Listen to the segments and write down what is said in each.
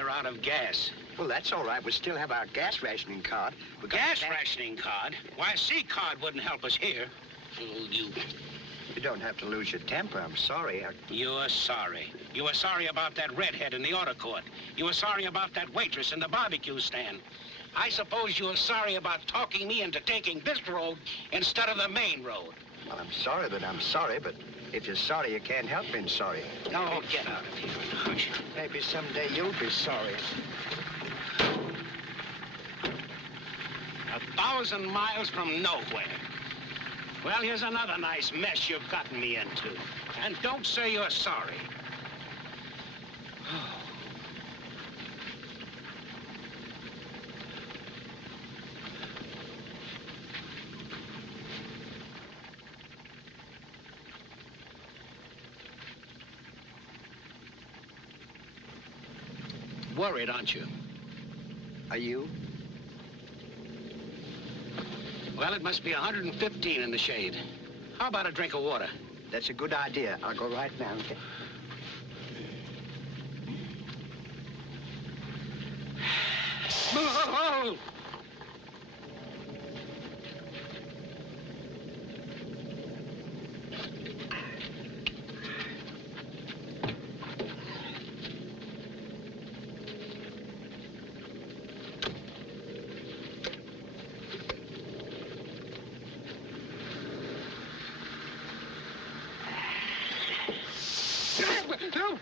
we're out of gas. Well, that's all right. We still have our gas rationing card. Gas rationing card? Why, a C card wouldn't help us here. Oh, you... You don't have to lose your temper. I'm sorry. You're sorry. You were sorry about that redhead in the auto court. You were sorry about that waitress in the barbecue stand. I suppose you were sorry about talking me into taking this road instead of the main road. Well, I'm sorry that I'm sorry, but if you're sorry, you can't help being sorry. No, get out of here and hush. Maybe someday you'll be sorry. 1,000 miles from nowhere. Well, here's another nice mess you've gotten me into. And don't say you're sorry. Worried, aren't you? Are you? Well, it must be 115 in the shade. How about a drink of water? That's a good idea. I'll go right now. Oh! No!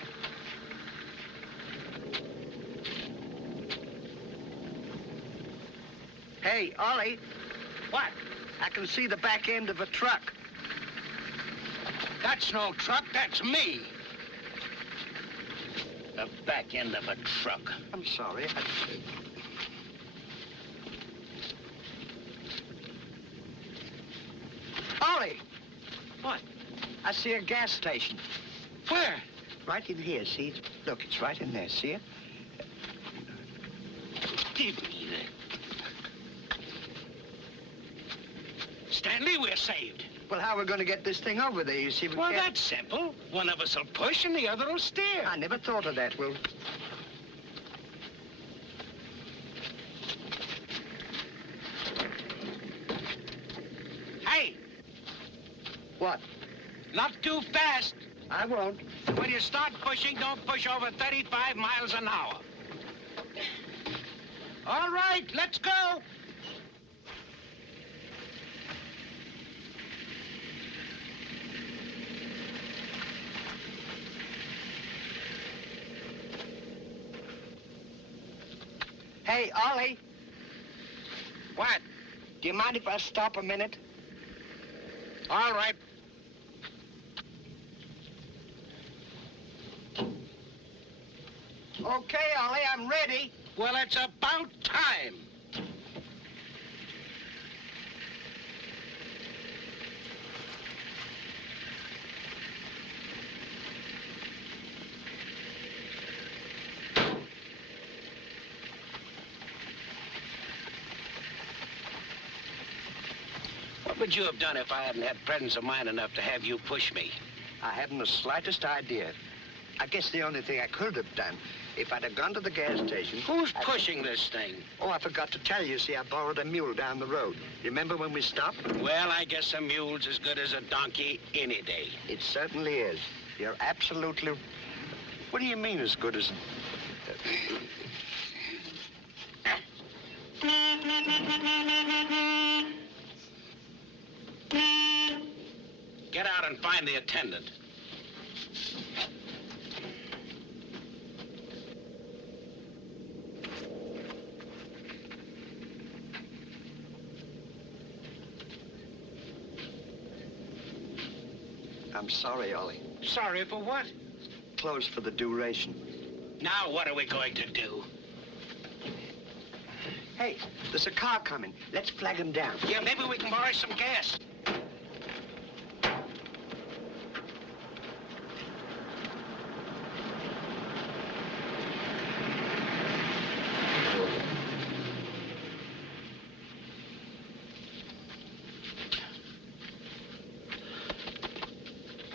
Hey, Ollie. What? I can see the back end of a truck. That's no truck, that's me. The back end of a truck. I'm sorry. Ollie! What? I see a gas station. Where? Right in here, see? Look, it's right in there, see it? Give me that. Stanley, we're saved. Well, how are we going to get this thing over there? You see, Well, that's simple. One of us will push and the other will steer. I never thought of that, Will. Hey! What? Not too fast. I won't. When you start pushing, don't push over 35 miles an hour. All right, let's go. Hey, Ollie. What? Do you mind if I stop a minute? All right. Okay, Ollie, I'm ready. Well, it's about time. What would you have done if I hadn't had presence of mind enough to have you push me? I haven't the slightest idea. I guess the only thing I could have done, if I'd have gone to the gas station... Who's pushing this thing? Oh, I forgot to tell you. See, I borrowed a mule down the road. You remember when we stopped? Well, I guess a mule's as good as a donkey any day. It certainly is. You're absolutely... What do you mean as good as... Get out and find the attendant. I'm sorry, Ollie. Sorry for what? Closed for the duration. Now what are we going to do? Hey, there's a car coming. Let's flag him down. Yeah, maybe we can borrow some gas.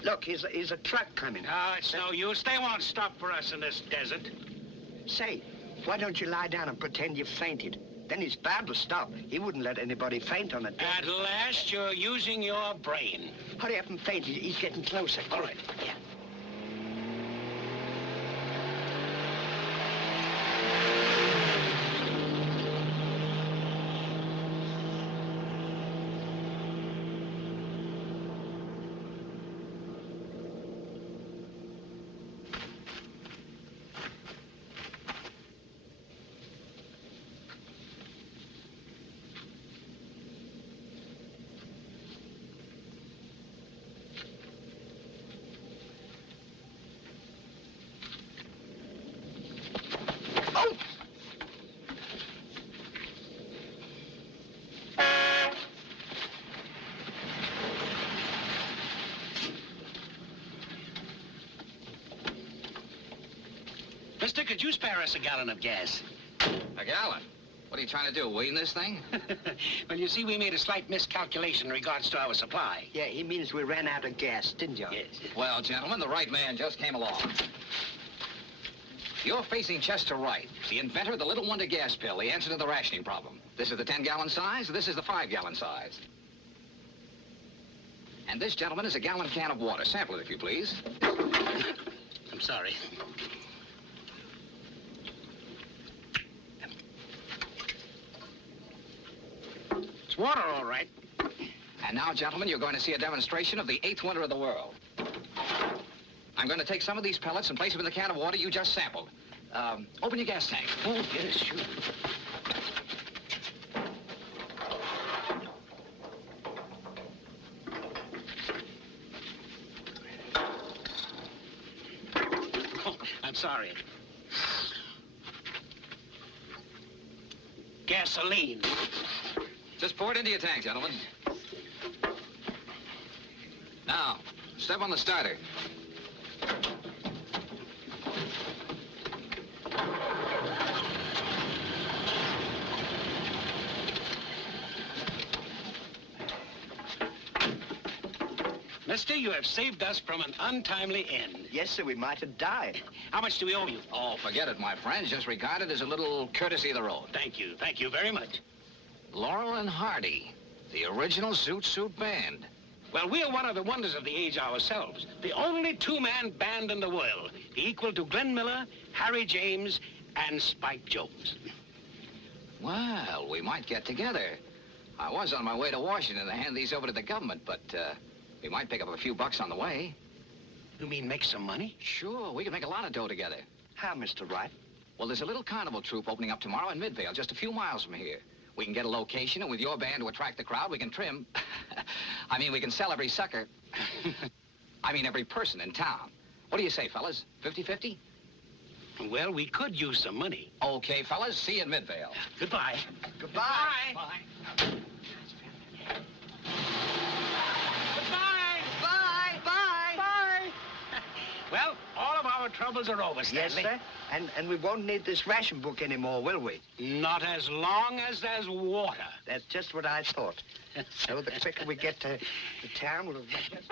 Look, here's a truck coming. No, it's no use. They won't stop for us in this desert. Say, why don't you lie down and pretend you fainted? Then he's bound to stop. He wouldn't let anybody faint on a deck. At last, you're using your brain. Hurry up and faint. He's getting closer. All right. Yeah. Mister, could you spare us a gallon of gas? A gallon? What are you trying to do, wean this thing? Well, you see, we made a slight miscalculation in regards to our supply. Yeah, he means we ran out of gas, didn't you? Yes. Well, gentlemen, the right man just came along. You're facing Chester Wright, the inventor of the little wonder gas pill, the answer to the rationing problem. This is the 10-gallon size, this is the 5-gallon size. And this, gentleman, is a gallon can of water. Sample it, if you please. I'm sorry. It's water, all right. And now, gentlemen, you're going to see a demonstration of the 8th wonder of the world. I'm going to take some of these pellets and place them in the can of water you just sampled. Open your gas tank. Oh, yes, sure. Oh, I'm sorry. Gasoline. Just pour it into your tank, gentlemen. Now, step on the starter. Mister, you have saved us from an untimely end. Yes, sir, we might have died. How much do we owe you? Oh, forget it, my friends. Just regard it as a little courtesy of the road. Thank you very much. Laurel and Hardy, the original Zoot Suit Band. Well, we're one of the wonders of the age ourselves. The only two-man band in the world, equal to Glenn Miller, Harry James, and Spike Jones. Well, we might get together. I was on my way to Washington to hand these over to the government, but we might pick up a few bucks on the way. You mean make some money? Sure, we can make a lot of dough together. How, Mr. Wright? Well, there's a little carnival troupe opening up tomorrow in Midvale, just a few miles from here. We can get a location, and with your band to attract the crowd, we can trim. I mean, we can sell every sucker. I mean, every person in town. What do you say, fellas? 50-50? Well, we could use some money. Okay, fellas, see you in Midvale. Goodbye. Goodbye. Bye. Bye. Bye. Bye. Well, all of our troubles are over, Yes, Stanley. sir. And we won't need this ration book anymore, will we? Not as long as there's water. That's just what I thought. So the quicker we get to the town, we'll get...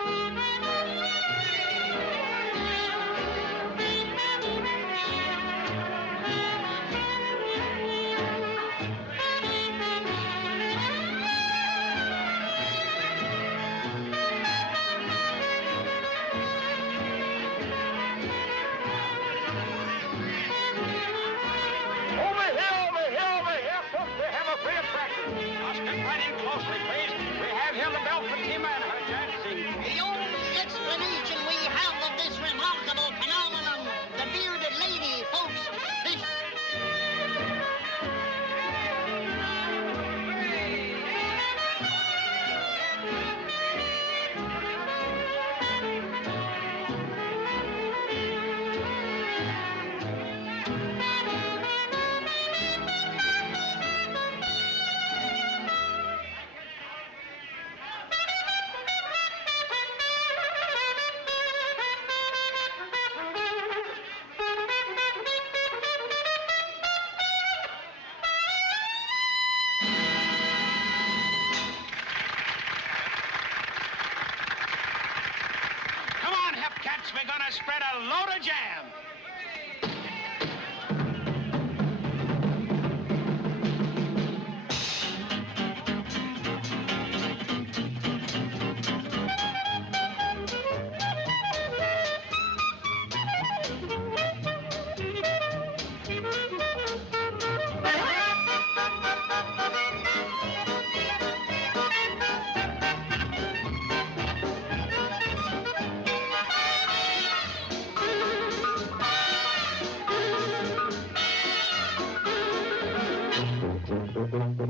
Over here, folks. We have a free attraction. Now step right in closely, please. We have here the bell Fatima and her dancing. The only explanation we have of this remarkable phenomenon, the bearded lady, folks, this... Come on, Hepcats. We're gonna spread a load of jam. Trumpet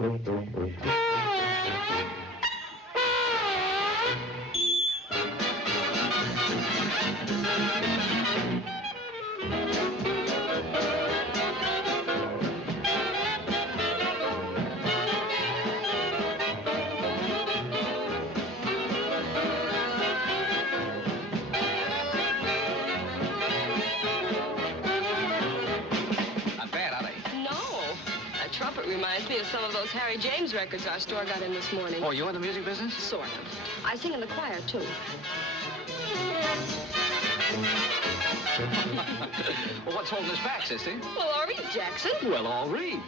reminds me of some of those Harry James records our store got in this morning. Oh, you in the music business? Sort of. I sing in the choir, too. Well, what's holding us back, sister? Well, all right, Jackson. Well, all right.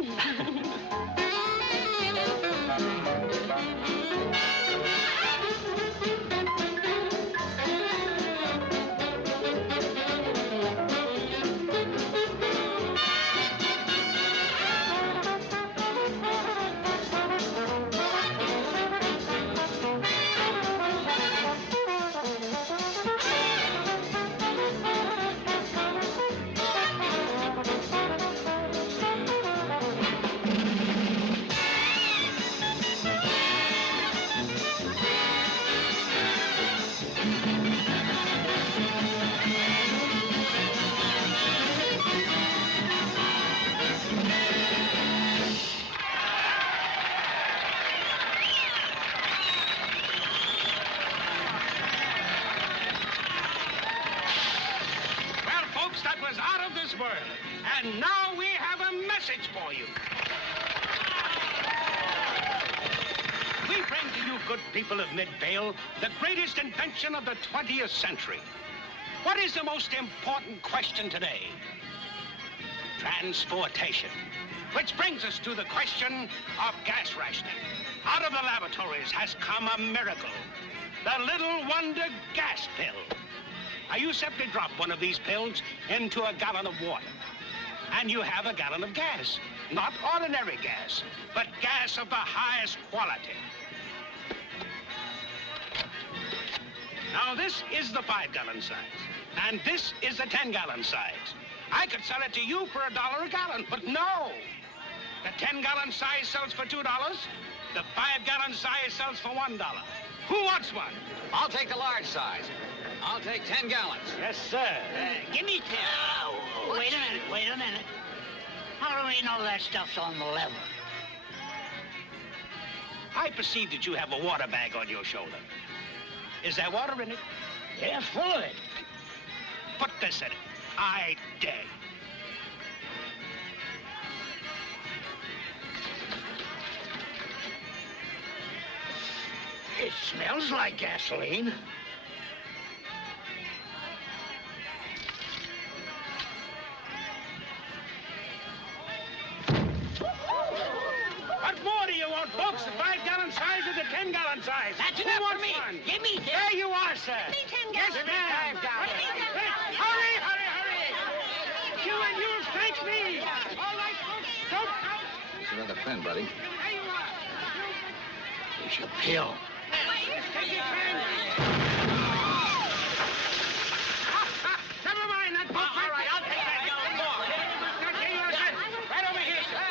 That was out of this world. And now we have a message for you. We bring to you, good people of Midvale, the greatest invention of the 20th century. What is the most important question today? Transportation. Which brings us to the question of gas rationing. Out of the laboratories has come a miracle. The Little Wonder gas pill. Now, you simply drop one of these pills into a gallon of water, and you have a gallon of gas. Not ordinary gas, but gas of the highest quality. Now, this is the 5-gallon size, and this is the 10-gallon size. I could sell it to you for $1 a gallon, but no. The 10-gallon size sells for $2. The 5-gallon size sells for $1. Who wants one? I'll take the large size. I'll take 10 gallons. Yes, sir. Give me 10. Wait a minute. How do we know that stuff's on the level? I perceive that you have a water bag on your shoulder. Is there water in it? Yeah, full of it. Put this in it. I dare you. It smells like gasoline. What more do you want, folks? The 5-gallon size or the 10-gallon size? That's Who enough wants for me. one? Give me 10. There you are, sir. Give me 10 Yes, gallons. ma'am. Hurry, hurry, hurry. You and you'll thank me. All right, folks, don't count. It's another pen, buddy. There you are. It's a pill. Take your pen. Never mind that book. All right, I'll take that gallon more. Here you are, sir. Right over here, sir.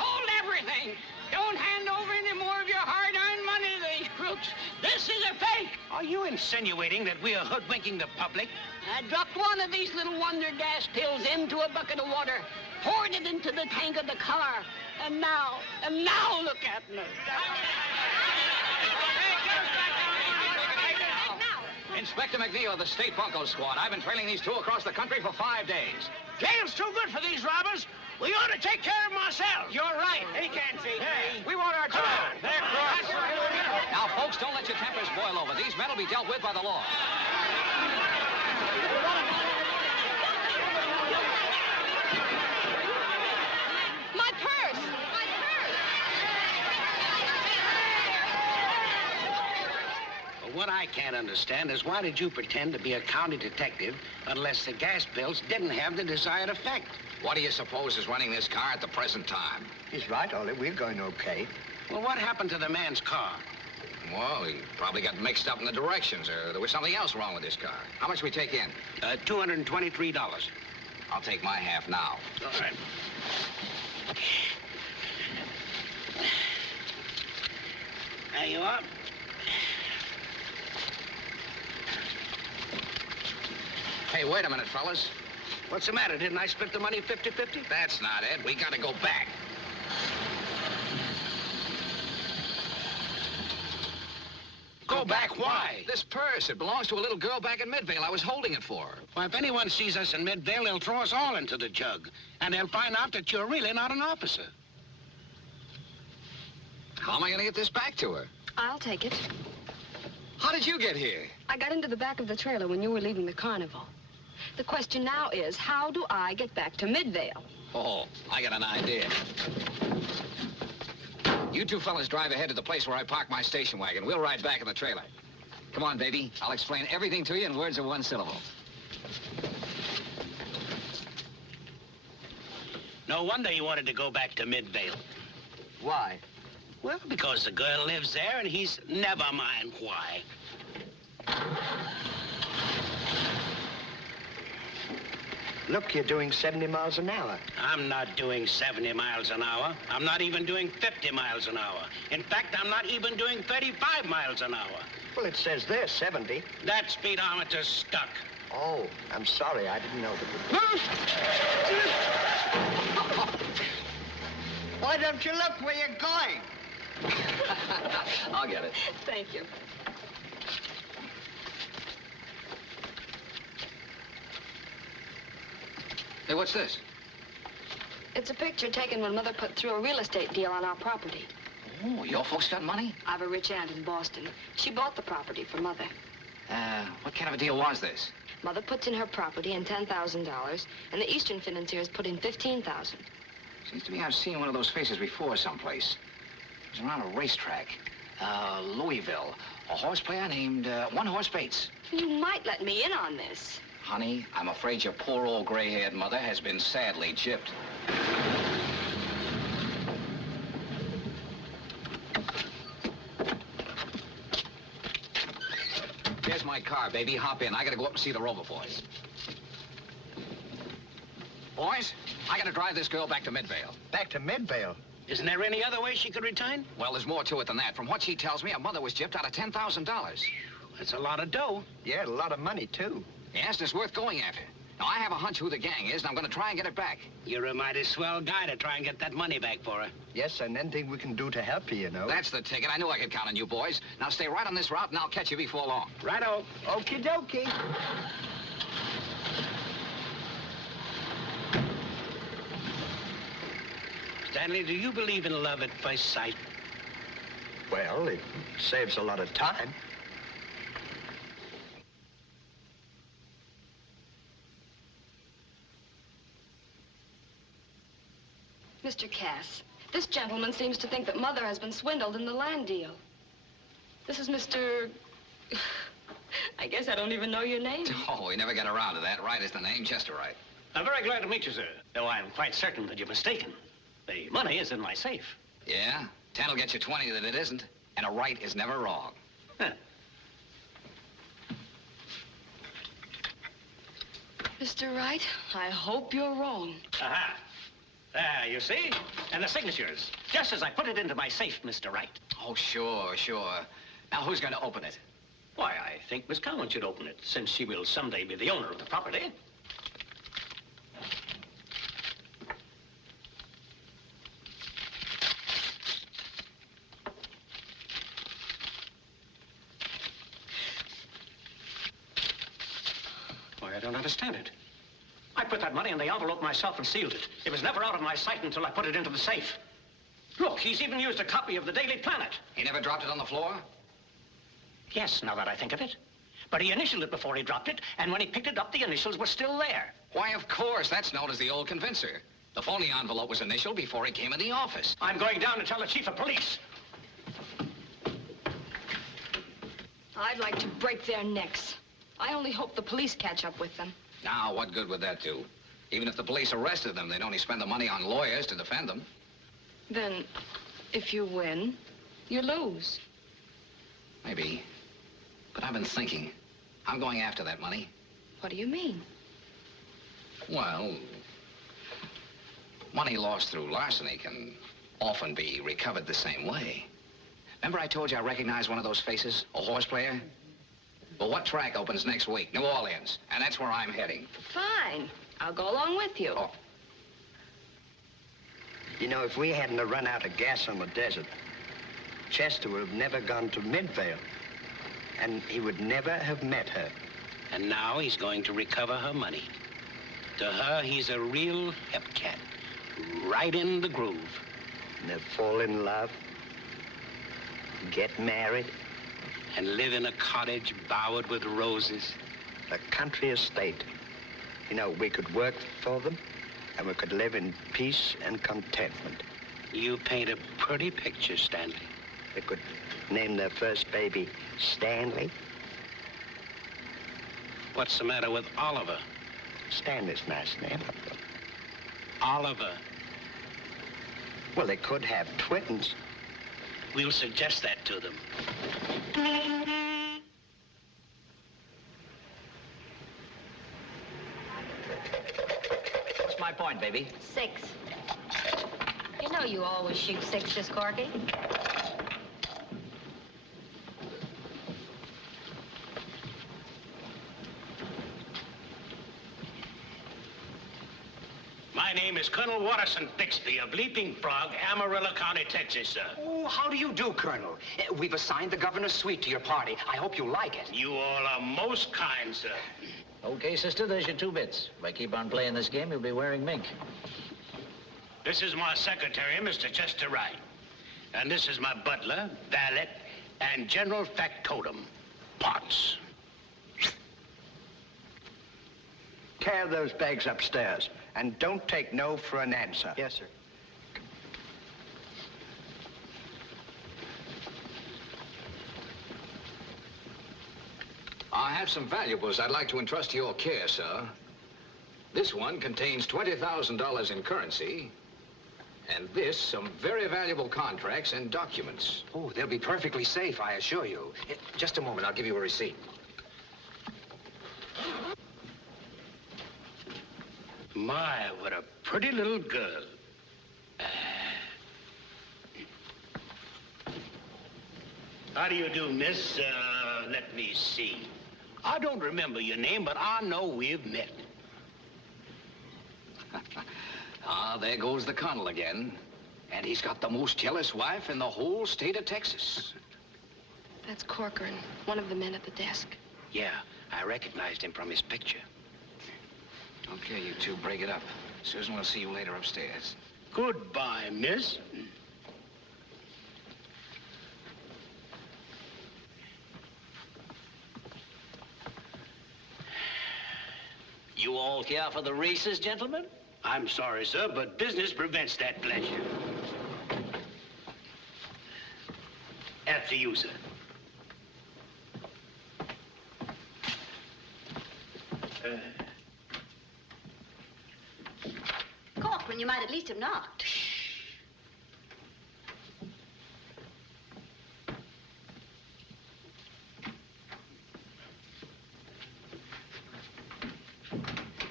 Hold everything. Don't hand over any more of your hard-earned money to these crooks. This is a fake. Are you insinuating that we are hoodwinking the public? I dropped one of these Little Wonder gas pills into a bucket of water, poured it into the tank of the car, and now look at me. Inspector McNeil of the State Bunco Squad. I've been trailing these two across the country for 5 days. Jail's too good for these robbers. We ought to take care of them ourselves. You're right. He can't feed me. We want our job. They're crooks. Now, folks, don't let your tempers boil over. These men will be dealt with by the law. My purse! My purse! Well, what I can't understand is why did you pretend to be a county detective unless the gas pills didn't have the desired effect? What do you suppose is running this car at the present time? He's right, Ollie. We're going okay. Well, what happened to the man's car? Well, he probably got mixed up in the directions, or there was something else wrong with this car. How much we take in? $223. I'll take my half now. All right. There you are. Hey, wait a minute, fellas. What's the matter? Didn't I split the money 50-50? That's not it. We gotta go back. Go back? Why? This purse, it belongs to a little girl back in Midvale. I was holding it for her. Well, if anyone sees us in Midvale, they'll throw us all into the jug. And they'll find out that you're really not an officer. How am I gonna get this back to her? I'll take it. How did you get here? I got into the back of the trailer when you were leaving the carnival. The question now is, how do I get back to Midvale? Oh, I got an idea. You two fellas drive ahead to the place where I parked my station wagon. We'll ride back in the trailer. Come on, baby. I'll explain everything to you in words of one syllable. No wonder you wanted to go back to Midvale. Why? Well, because the girl lives there and he's never mind why. Look, you're doing 70 miles an hour. I'm not doing 70 miles an hour. I'm not even doing 50 miles an hour. In fact, I'm not even doing 35 miles an hour. Well, it says there 70. That speedometer's stuck. Oh, I'm sorry. I didn't know that. Why don't you look where you're going? I'll get it. Thank you. Hey, what's this? It's a picture taken when Mother put through a real estate deal on our property. Oh, your folks got money? I've a rich aunt in Boston. She bought the property for Mother. What kind of a deal was this? Mother puts in her property and $10,000, and the Eastern financiers put in $15,000. Seems to me I've seen one of those faces before someplace. It was around a racetrack. Louisville. A horse player named One Horse Bates. You might let me in on this. Honey, I'm afraid your poor old gray-haired mother has been sadly gypped. Here's my car, baby. Hop in. I gotta go up and see the Rover boys. Boys, I gotta drive this girl back to Midvale. Back to Midvale? Isn't there any other way she could return? Well, there's more to it than that. From what she tells me, her mother was gypped out of $10,000. That's a lot of dough. Yeah, a lot of money, too. Yes, and it's worth going after. Now, I have a hunch who the gang is, and I'm gonna try and get it back. You're a mighty swell guy to try and get that money back for her. Yes, and anything we can do to help you, you know. That's the ticket. I knew I could count on you boys. Now, stay right on this route, and I'll catch you before long. Righto. Okie dokie. Stanley, do you believe in love at first sight? Well, it saves a lot of time. Mr. Cass, this gentleman seems to think that Mother has been swindled in the land deal. This is Mr... I guess I don't even know your name. Oh, we never get around to that. Wright is the name, Chester Wright. I'm very glad to meet you, sir. Though I'm quite certain that you're mistaken. The money is in my safe. Yeah? 10 will get you 20 that it isn't. And a right is never wrong. Huh. Mr. Wright, I hope you're wrong. Aha. There, you see? And the signatures. Just as I put it into my safe, Mr. Wright. Oh, sure, sure. Now, who's going to open it? Why, I think Miss Cowan should open it, since she will someday be the owner of the property. Why, I don't understand it. I put that money in the envelope myself and sealed it. It was never out of my sight until I put it into the safe. Look, he's even used a copy of the Daily Planet. He never dropped it on the floor? Yes, now that I think of it. But he initialed it before he dropped it, and when he picked it up, the initials were still there. Why, of course. That's known as the old convincer. The phony envelope was initialed before he came in the office. I'm going down to tell the chief of police. I'd like to break their necks. I only hope the police catch up with them. Now, what good would that do? Even if the police arrested them, they'd only spend the money on lawyers to defend them. Then, if you win, you lose. Maybe. But I've been thinking. I'm going after that money. What do you mean? Well, money lost through larceny can often be recovered the same way. Remember I told you I recognized one of those faces? A horse player? Well, what track opens next week? New Orleans. And that's where I'm heading. Fine. I'll go along with you. Oh. You know, if we hadn't have run out of gas on the desert, Chester would have never gone to Midvale. And he would never have met her. And now he's going to recover her money. To her, he's a real hep cat. Right in the groove. And they'll fall in love, get married. And live in a cottage bowered with roses. A country estate. You know, we could work for them, and we could live in peace and contentment. You paint a pretty picture, Stanley. They could name their first baby Stanley. What's the matter with Oliver? Stanley's a nice name. Oliver. Well, they could have twins. We'll suggest that to them. What's my point, baby? 6. You know you always shoot 6s, Corky. My name is Colonel Watterson Bixby of Leaping Frog, Amarillo County, Texas, sir. Oh, how do you do, Colonel? We've assigned the governor's suite to your party. I hope you like it. You all are most kind, sir. Okay, sister, there's your 2 bits. If I keep on playing this game, you'll be wearing mink. This is my secretary, Mr. Chester Wright. And this is my butler, valet, and general factotum, Potts. Carry those bags upstairs, and don't take no for an answer. Yes, sir. I have some valuables I'd like to entrust to your care, sir. This one contains $20,000 in currency, and this, some very valuable contracts and documents. Oh, they'll be perfectly safe, I assure you. Just a moment, I'll give you a receipt. My, what a pretty little girl. How do you do, miss? Let me see. I don't remember your name, but I know we've met. Ah, there goes the colonel again. And he's got the most jealous wife in the whole state of Texas. That's Corcoran, one of the men at the desk. Yeah, I recognized him from his picture. Okay, you two, break it up. Susan, we'll see you later upstairs. Goodbye, miss. You all here for the races, gentlemen? I'm sorry, sir, but business prevents that pleasure. After you, sir. Corcoran, you might at least have knocked.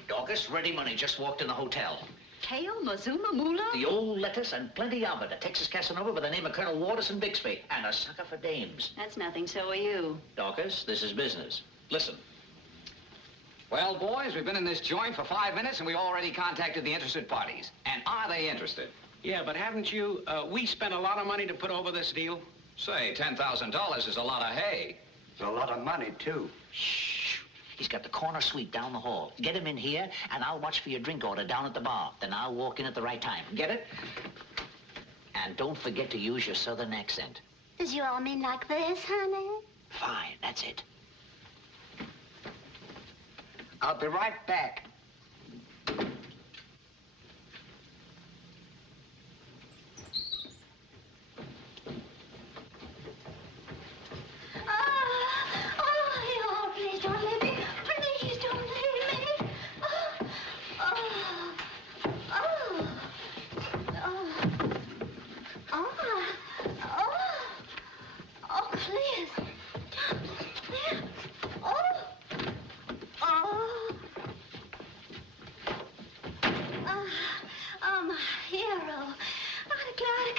Dorcas, ready money just walked in the hotel. Kale, Mazuma, Moolah? The old lettuce and plenty of it. A Texas Casanova by the name of Colonel Watterson Bixby. And a sucker for dames. That's nothing, so are you. Dorcas, this is business. Listen. Well, boys, we've been in this joint for 5 minutes, and we already contacted the interested parties. And are they interested? Yeah, but haven't you, we spent a lot of money to put over this deal? Say, $10,000 is a lot of hay. It's a lot of money, too. Shh. He's got the corner suite down the hall. Get him in here, and I'll watch for your drink order down at the bar. Then I'll walk in at the right time. Get it? And don't forget to use your southern accent. Does you all mean like this, honey? Fine, that's it. I'll be right back. Please don't leave me. Please don't leave me. Please.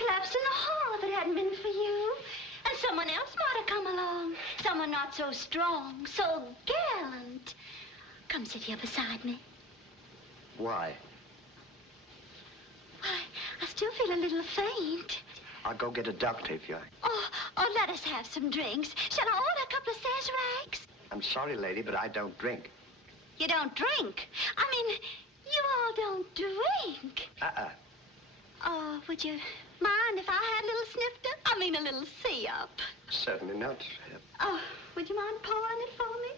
collapsed in the hall if it hadn't been for you. And someone else might have come along. Someone not so strong, so gallant. Come sit here beside me. Why? Why, I still feel a little faint. I'll go get a doctor if you like. Oh, let us have some drinks. Shall I order a couple of Sazeracs? I'm sorry, lady, but I don't drink. You don't drink? I mean, you all don't drink. Oh, would you mind if I had a little snifter? I mean, a little see-up. Certainly not. Oh, would you mind pouring it for me?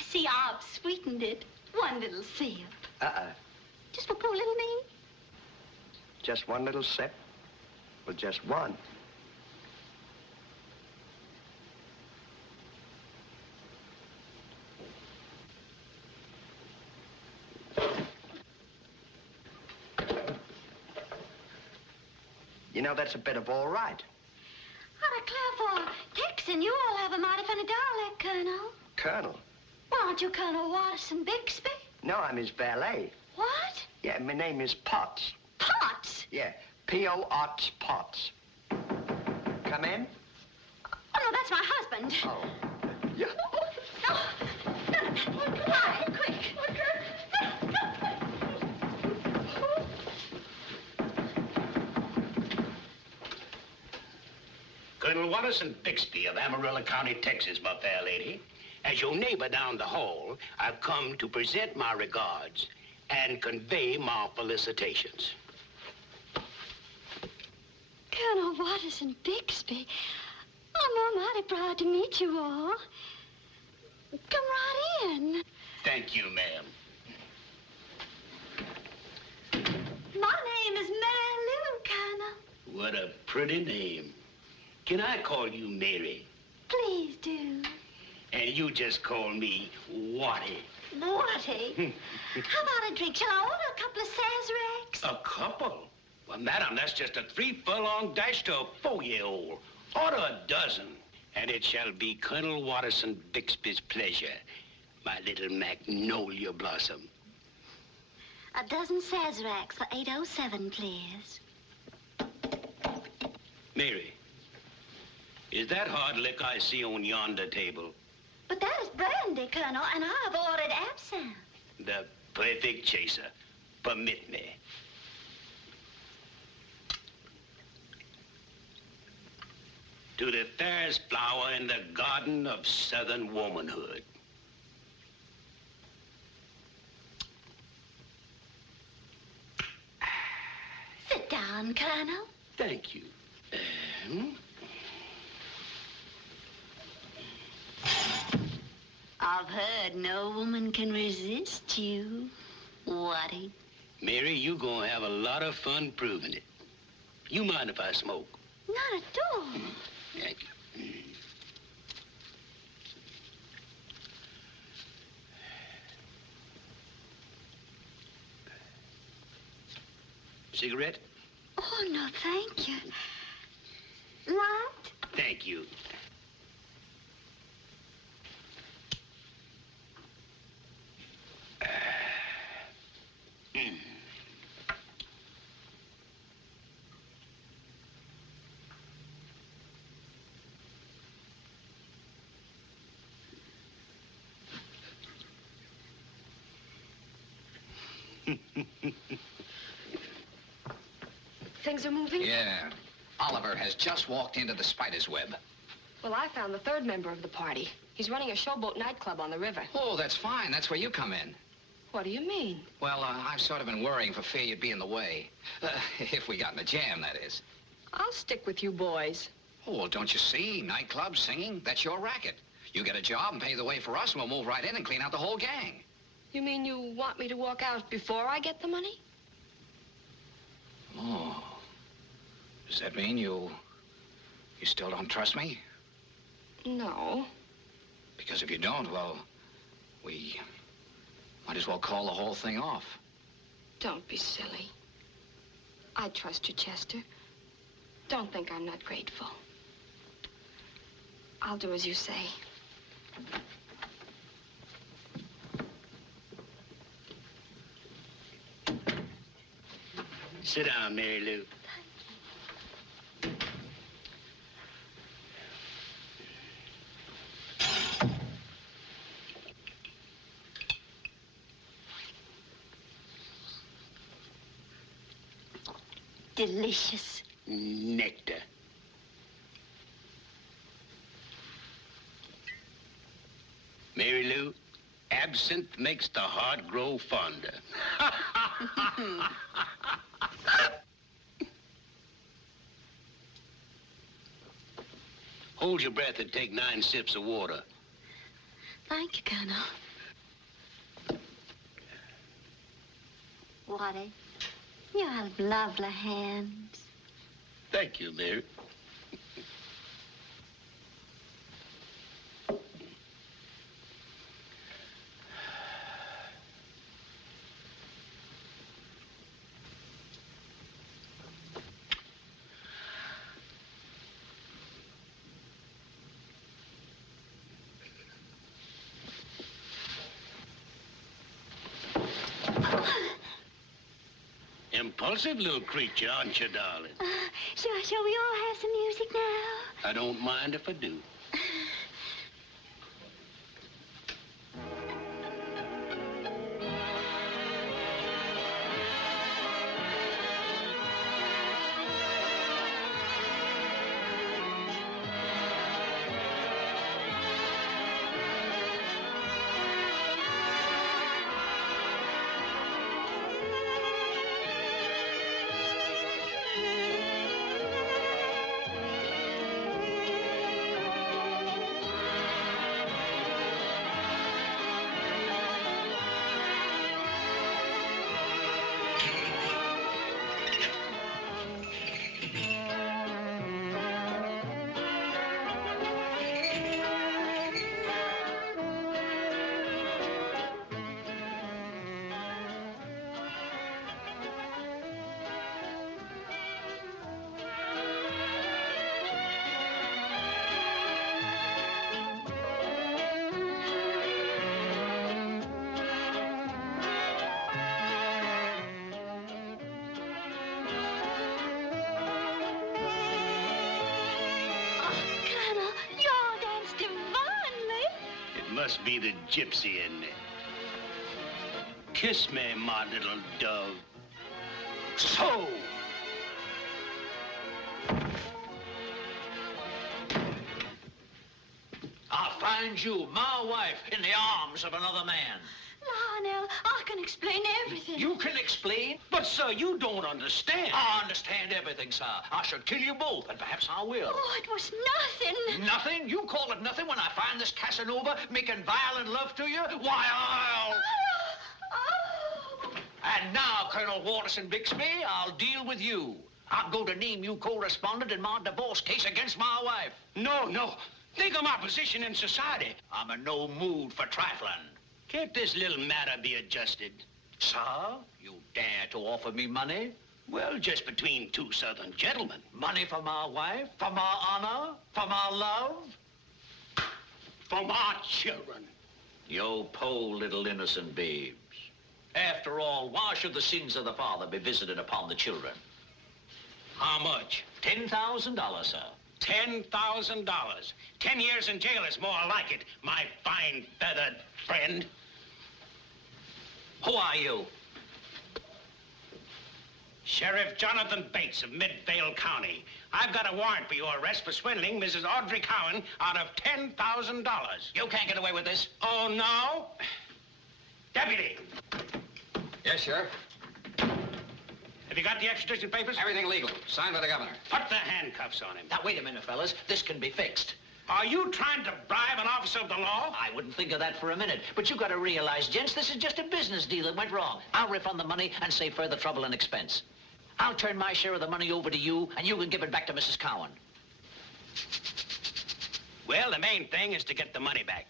See, I've sweetened it. One little sip. Just for poor little me? Just one little sip? Well, just one. You know, that's a bit of all right. Out of Clair for Texan, you all have a mighty funny dialect, Colonel. Colonel? Well, aren't you Colonel Watterson Bixby? No, I'm his valet. What? Yeah, my name is Potts. Potts? Yeah, P-O-Otts Potts. Come in? Oh, no, that's my husband. Oh. Yeah. No. Why? Quick. Colonel Watterson Bixby of Amarillo County, Texas, my fair lady. As your neighbor down the hall, I've come to present my regards and convey my felicitations. Colonel Watterson Bixby, I'm mighty proud to meet you all. Come right in. Thank you, ma'am. My name is Mary Lou, Colonel. What a pretty name. Can I call you Mary? Please do. And you just call me Watty. Watty? How about a drink? Shall I order a couple of Sazeracs? A couple? Well, madam, that's just a 3-furlong dash to a 4-year-old. Order a dozen, and it shall be Colonel Watterson Bixby's pleasure, my little magnolia blossom. A dozen Sazeracs for 807, please. Mary, is that hard liquor I see on yonder table? But that is brandy, Colonel, and I've ordered absinthe. The perfect chaser. Permit me. To the fairest flower in the garden of Southern womanhood. Sit down, Colonel. Thank you. I've heard no woman can resist you, Watty. Mary, you gonna have a lot of fun proving it. You mind if I smoke? Not at all. Thank you. Cigarette? Oh, no, thank you. Light? Thank you. Things are moving? Yeah. Oliver has just walked into the spider's web. Well, I found the third member of the party. He's running a showboat nightclub on the river. Oh, that's fine. That's where you come in. What do you mean? Well, I've sort of been worrying for fear you'd be in the way. If we got in a jam, that is. I'll stick with you boys. Oh, well, don't you see? Nightclub, singing, that's your racket. You get a job and pay the way for us, and we'll move right in and clean out the whole gang. You mean you want me to walk out before I get the money? Oh. Does that mean you still don't trust me? No. Because if you don't, well, we might as well call the whole thing off. Don't be silly. I trust you, Chester. Don't think I'm not grateful. I'll do as you say. Sit down, Mary Lou. Delicious. Nectar. Mary Lou, absinthe makes the heart grow fonder. Hold your breath and take 9 sips of water. Thank you, Colonel. Waddy, you have lovely hands. Thank you, Mary. Impulsive little creature, aren't you, darling? Shall we all have some music now? I don't mind if I do. Must be the gypsy in there. Kiss me, my little dove. So! I'll find you, my wife, in the arms of another man. Lionel, I can explain everything. You can explain? But, sir, you don't understand. I understand everything, sir. I should kill you both, and perhaps I will. Oh, it was nothing. Nothing? You call it nothing when I find this Casanova making violent love to you? Why, I'll... Oh. And now, Colonel Watterson Bixby, I'll deal with you. I'm going to name you co-respondent in my divorce case against my wife. No. Think of my position in society. I'm in no mood for trifling. Can't this little matter be adjusted? Sir, you dare to offer me money? Well, just between two Southern gentlemen. Money for my wife? For my honor? For my love? For my children. You poor little innocent babes. After all, why should the sins of the father be visited upon the children? How much? $10,000, sir. $10,000. 10 years in jail is more like it, my fine feathered friend. Who are you? Sheriff Jonathan Bates of Midvale County. I've got a warrant for your arrest for swindling Mrs. Audrey Cowan out of $10,000. You can't get away with this. Oh, no? Deputy. Yes, Sheriff. Have you got the extradition papers? Everything legal. Signed by the governor. Put the handcuffs on him. Now, wait a minute, fellas. This can be fixed. Are you trying to bribe an officer of the law? I wouldn't think of that for a minute. But you got to realize, gents, this is just a business deal that went wrong. I'll refund the money and save further trouble and expense. I'll turn my share of the money over to you, and you can give it back to Mrs. Cowan. Well, the main thing is to get the money back.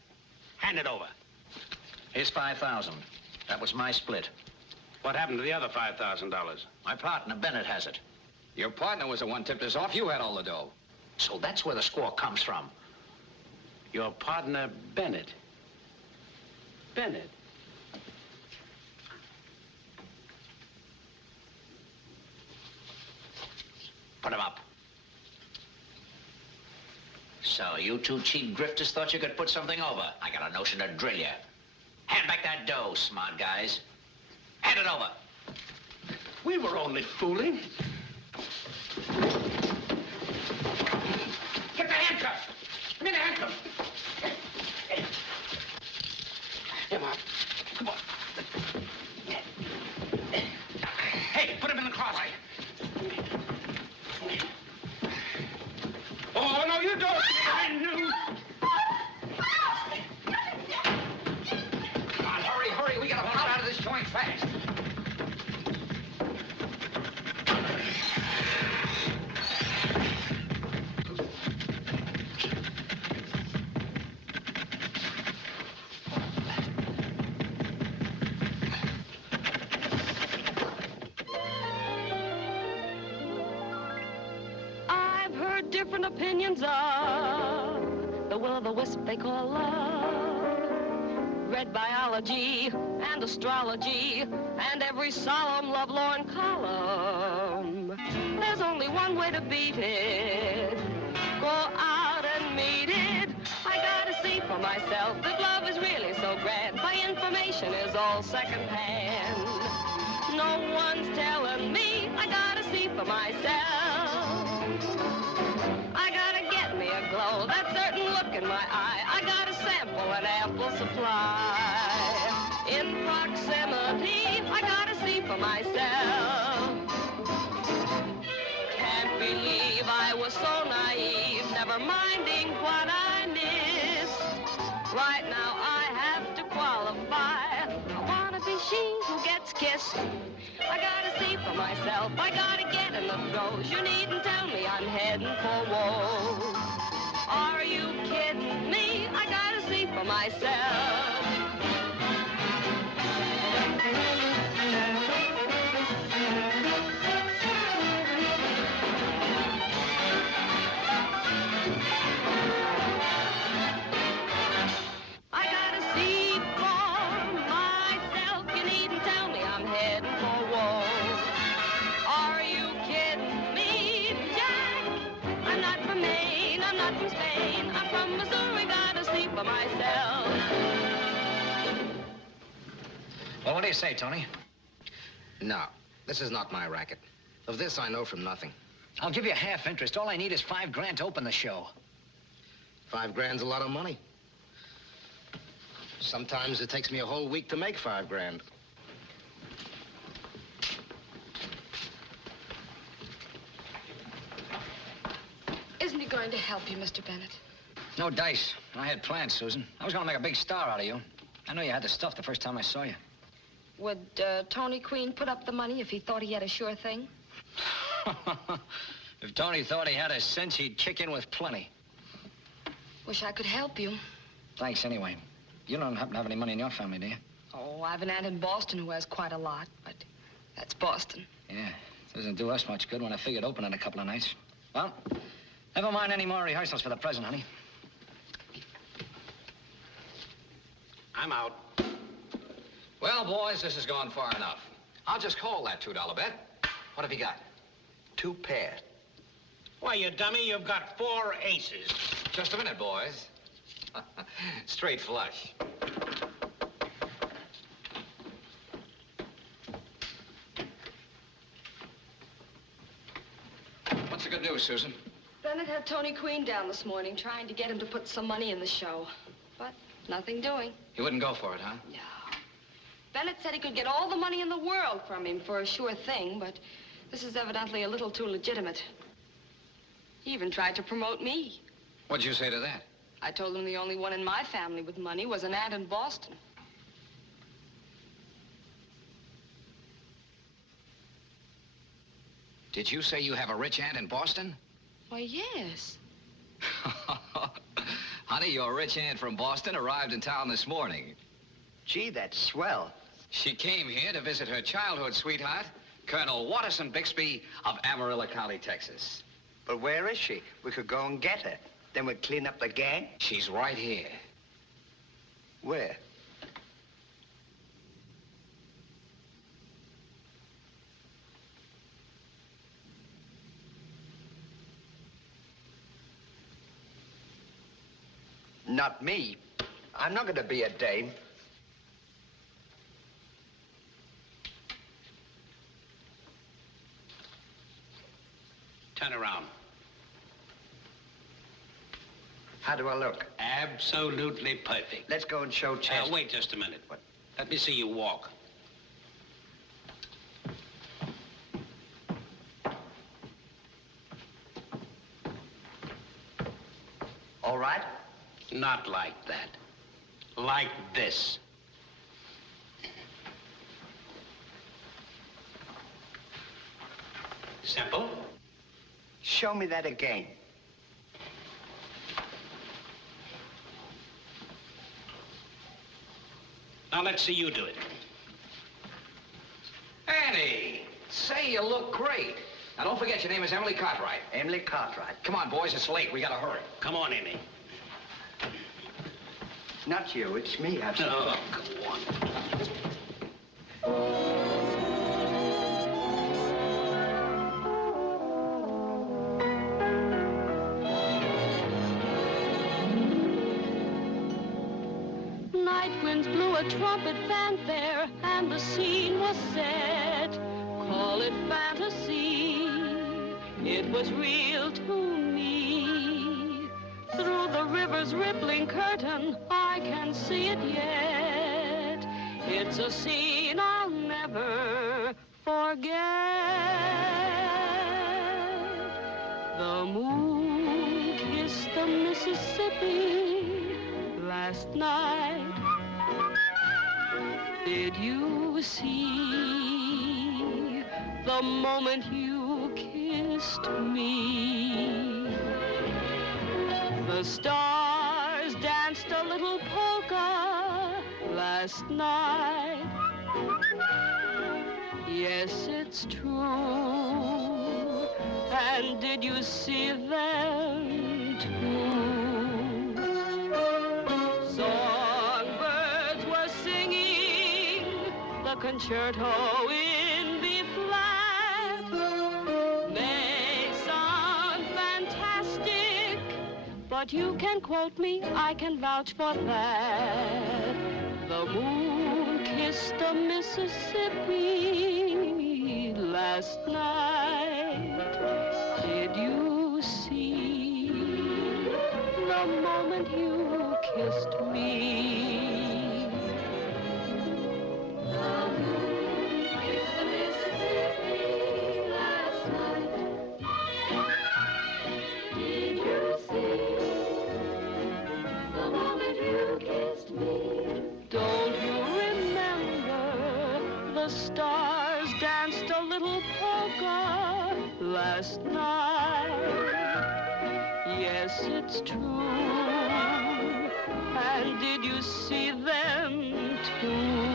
Hand it over. Here's $5,000. That was my split. What happened to the other $5,000? My partner, Bennett, has it. Your partner was the one tipped us off. You had all the dough. So that's where the score comes from. Your partner, Bennett. Bennett? Put him up. So, you two cheap grifters thought you could put something over. I got a notion to drill you. Hand back that dough, smart guys. Hand it over. We were only fooling. Get the handcuffs. Give me the handcuffs. Come on. Come on. Hey, put him in the closet. Oh, no, you don't. Come on, hurry, hurry. We gotta pull out of this joint fast. Different opinions of the will-o'-the-wisp they call love. Read biology and astrology and every solemn lovelorn column. There's only one way to beat it. Go out and meet it. I gotta see for myself if love is really so grand. My information is all secondhand. No one's telling me. I gotta see for myself. I gotta get me a glow, that certain look in my eye. I gotta sample an ample supply. In proximity, I gotta see for myself. Can't believe I was so naive, never minding what I missed. Right now I have to qualify. I wanna be she who gets kissed. I gotta see for myself, I gotta get in the throes. You needn't tell me I'm heading for woe. Are you kidding me? I gotta see for myself. I gotta see for myself. You needn't tell me I'm heading for woe. Are you kidding me, Jack? I'm not from Maine, I'm not from Spain. I'm from Missouri, gotta see for myself. Well, what do you say, Tony? No, this is not my racket. Of this, I know from nothing. I'll give you half interest. All I need is $5 grand to open the show. $5 grand's a lot of money. Sometimes it takes me a whole week to make $5 grand. Isn't he going to help you, Mr. Bennett? No dice. I had plans, Susan. I was gonna make a big star out of you. I knew you had the stuff the first time I saw you. Would Tony Queen put up the money if he thought he had a sure thing? If Tony thought he had a cinch, he'd kick in with plenty. Wish I could help you. Thanks anyway. You don't happen to have any money in your family, do you? Oh, I have an aunt in Boston who has quite a lot, but that's Boston. Yeah, it doesn't do us much good when I figured opening a couple of nights. Well, never mind any more rehearsals for the present, honey. I'm out. Well, boys, this has gone far enough. I'll just call that $2 bet. What have you got? 2 pair. Why, you dummy, you've got 4 aces. Just a minute, boys. Straight flush. What's the good news, Susan? Bennett had Tony Queen down this morning trying to get him to put some money in the show. But nothing doing. He wouldn't go for it, huh? No. Bennett said he could get all the money in the world from him for a sure thing, but this is evidently a little too legitimate. He even tried to promote me. What'd you say to that? I told him the only one in my family with money was an aunt in Boston. Did you say you have a rich aunt in Boston? Why, yes. Honey, your rich aunt from Boston arrived in town this morning. Gee, that's swell. She came here to visit her childhood sweetheart, Colonel Watterson Bixby of Amarillo County, Texas. But where is she? We could go and get her. Then we'll clean up the gang? She's right here. Where? Not me. I'm not going to be a dame. Turn around. How do I look? Absolutely perfect. Let's go and show Chester. Wait just a minute. What? Let me see you walk. All right? Not like that. Like this. Simple. Show me that again. Now let's see you do it. Annie, say you look great. Now don't forget your name is Emily Cartwright. Emily Cartwright. Come on, boys, it's late. We gotta hurry. Come on, Amy. Not you, it's me. I'm sorry. Oh, go on. Night winds blew a trumpet fanfare, and the scene was set. Call it fantasy, it was real to me. Through the river's rippling curtain, I can see it yet. It's a scene I'll never forget. The moon kissed the Mississippi last night. Did you see the moment you kissed me? The stars danced a little polka last night. Yes, it's true. And did you see them too? Songbirds were singing the concerto in B flat. They sound fantastic, but you can quote me, I can vouch for that. The moon kissed the Mississippi last night. Did you see the moment you kissed me? The moon kissed the Mississippi last night. Did you see the moment you kissed me? Don't you remember the stars danced a little polka last night? Yes, it's true. And did you see them too?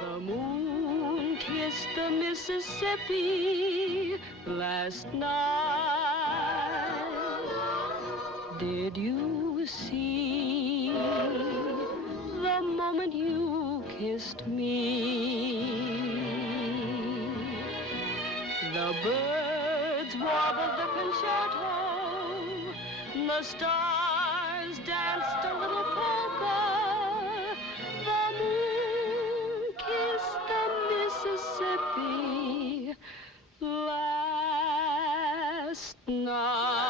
The moon kissed the Mississippi last night. Did you see the moment you kissed me? The birds warbled the concerto, the stars danced a little polka, the moon kissed the Mississippi last night.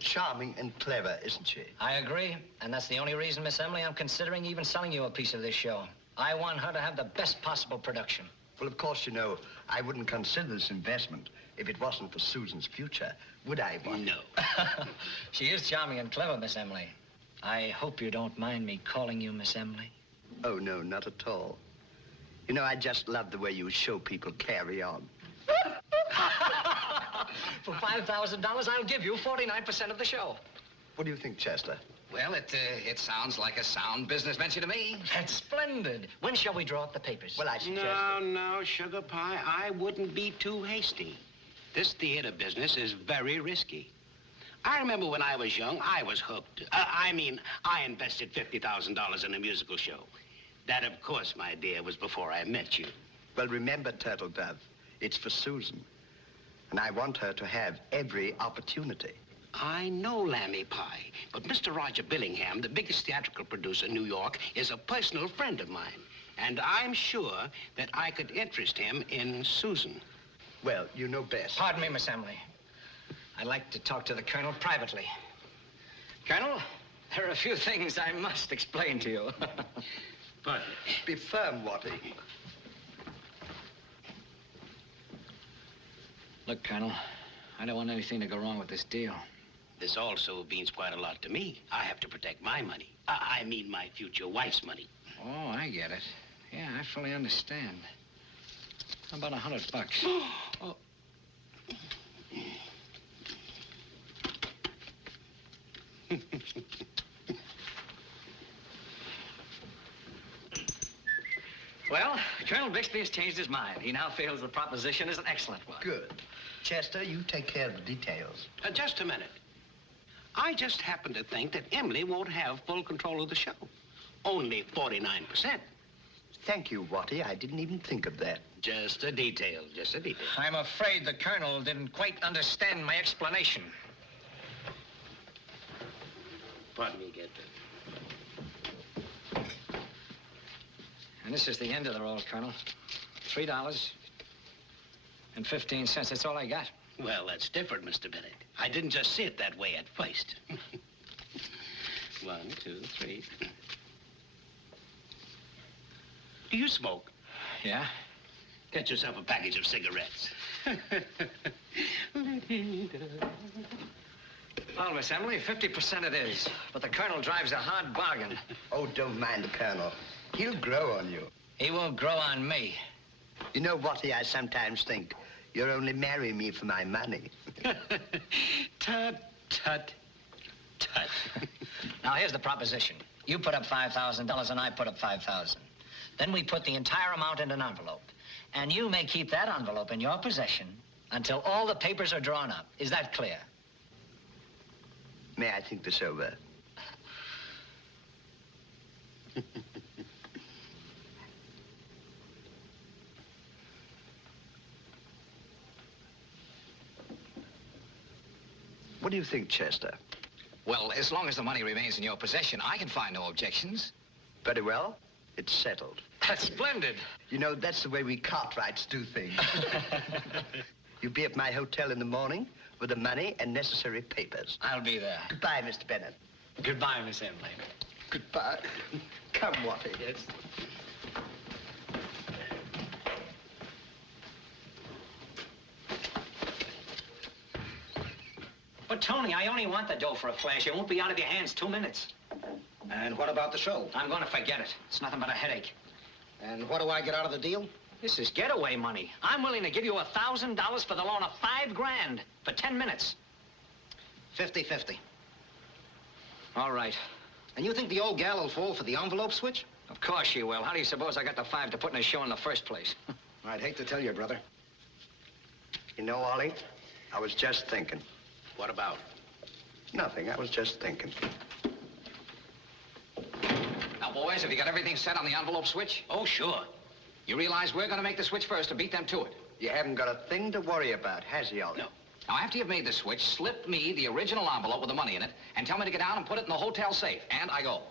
Charming and clever, isn't she? I agree, and that's the only reason, Miss Emily, I'm considering even selling you a piece of this show. I want her to have the best possible production. Well, of course, you know, I wouldn't consider this investment if it wasn't for Susan's future, would I, Bob? No. She is charming and clever, Miss Emily. I hope you don't mind me calling you Miss Emily. Oh, no, not at all. You know, I just love the way you show people carry on. For $5,000, I'll give you 49% of the show. What do you think, Chester? Well, it sounds like a sound business venture to me. That's splendid. When shall we draw up the papers? Well, I suggest... No, Sugar Pie, I wouldn't be too hasty. This theater business is very risky. I remember when I was young, I was hooked. I invested $50,000 in a musical show. That, of course, my dear, was before I met you. Well, remember, Turtle Dove, it's for Susan. And I want her to have every opportunity. I know, Lammy Pie, but Mr. Roger Billingham, the biggest theatrical producer in New York, is a personal friend of mine. And I'm sure that I could interest him in Susan. Well, you know best. Pardon me, Miss Emily. I'd like to talk to the Colonel privately. Colonel, there are a few things I must explain to you. But be firm, Watty. Look, Colonel, I don't want anything to go wrong with this deal. this also means quite a lot to me. I have to protect my money. I mean my future wife's money. Oh, I get it. Yeah, I fully understand. How about $100? Oh. Well, Colonel Bixby has changed his mind. He now feels the proposition is an excellent one. Good. Chester, you take care of the details. Just a minute. I just happen to think that Emily won't have full control of the show. Only 49%. Thank you, Watty. I didn't even think of that. Just a detail, just a detail. I'm afraid the Colonel didn't quite understand my explanation. Pardon me, get And this is the end of the roll, Colonel. $3.15. That's all I got. Well, that's different, Mr. Bennett. I didn't just see it that way at first. 1, 2, 3. Do you smoke? Yeah? Get yourself a package of cigarettes. Well, Miss Emily, 50% it is. But the Colonel drives a hard bargain. Oh, don't mind the Colonel. He'll grow on you. He won't grow on me. You know, Watty, I sometimes think you're only marrying me for my money. Tut, tut, tut. Now, here's the proposition. You put up $5,000 and I put up $5,000. Then we put the entire amount in an envelope. And you may keep that envelope in your possession until all the papers are drawn up. Is that clear? May I think this over? What do you think, Chester? Well, as long as the money remains in your possession, I can find no objections. Very well. It's settled. That's splendid. You know, that's the way we Cartwrights do things. You'll be at my hotel in the morning with the money and necessary papers. I'll be there. Goodbye, Mr. Bennett. Goodbye, Miss Emily. Goodbye. Come, Watty. Yes. But, Tony, I only want the dough for a flash. It won't be out of your hands 2 minutes. And what about the show? I'm going to forget it. It's nothing but a headache. And what do I get out of the deal? This is getaway money. I'm willing to give you $1,000 for the loan of $5 grand for 10 minutes. 50-50. All right. And you think the old gal will fall for the envelope switch? Of course she will. How do you suppose I got the 5 to put in a show in the first place? I'd hate to tell you, brother. You know, Ollie, I was just thinking. What about? Nothing. I was just thinking. Now, boys, have you got everything set on the envelope switch? Oh, sure. You realize we're going to make the switch first to beat them to it. You haven't got a thing to worry about, has he, Ollie? No. Now, after you've made the switch, slip me the original envelope with the money in it and tell me to get down and put it in the hotel safe. And I go.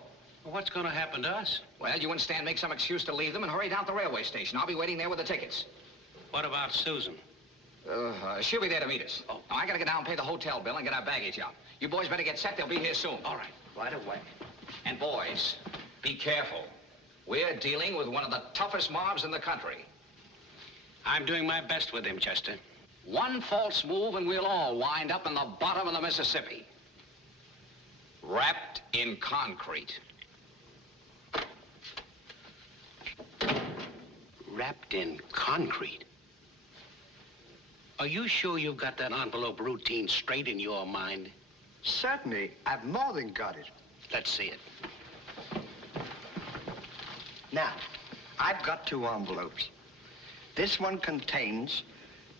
Well, what's going to happen to us? Well, you and Stan make some excuse to leave them and hurry down to the railway station. I'll be waiting there with the tickets. What about Susan? She'll be there to meet us. Oh. Now, I got to get down and pay the hotel bill and get our baggage out. You boys better get set. They'll be here soon. All right. Right away. And boys, be careful. We're dealing with one of the toughest mobs in the country. I'm doing my best with him, Chester. One false move and we'll all wind up in the bottom of the Mississippi. Wrapped in concrete. Wrapped in concrete? Are you sure you've got that envelope routine straight in your mind? Certainly. I've more than got it. Let's see it. Now, I've got 2 envelopes. This one contains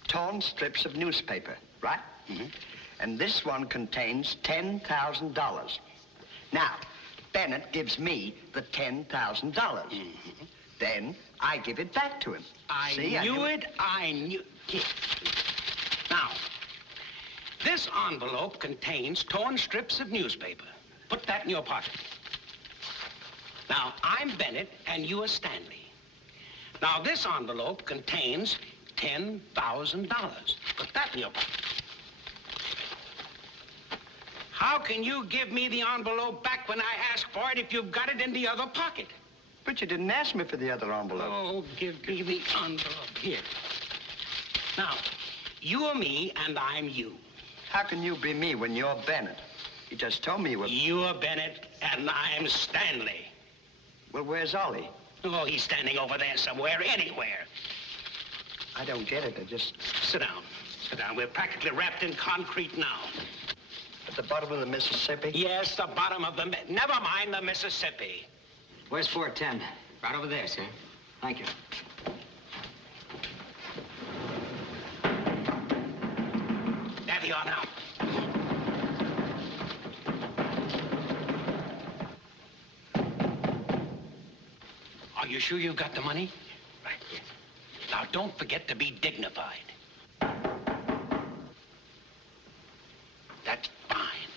torn strips of newspaper, right? Mm-hmm. And this one contains $10,000. Now, Bennett gives me the $10,000. Mm-hmm. Then I give it back to him. I knew it. Yeah. Now, this envelope contains torn strips of newspaper. Put that in your pocket. Now, I'm Bennett, and you are Stanley. Now, this envelope contains $10,000. Put that in your pocket. How can you give me the envelope back when I ask for it if you've got it in the other pocket? But you didn't ask me for the other envelope. Oh, give me the envelope. Here. Now, you are me, and I'm you. How can you be me when you're Bennett? You just told me you were... You're Bennett, and I'm Stanley. Well, where's Ollie? Oh, he's standing over there somewhere, anywhere. I don't get it. I just... Sit down. Sit down. We're practically wrapped in concrete now. At the bottom of the Mississippi? Yes, the bottom of the... Never mind the Mississippi. Where's 410? Right over there, sir. Thank you. There they are now. Are you sure you've got the money? Right, yes. Now, don't forget to be dignified. That's fine.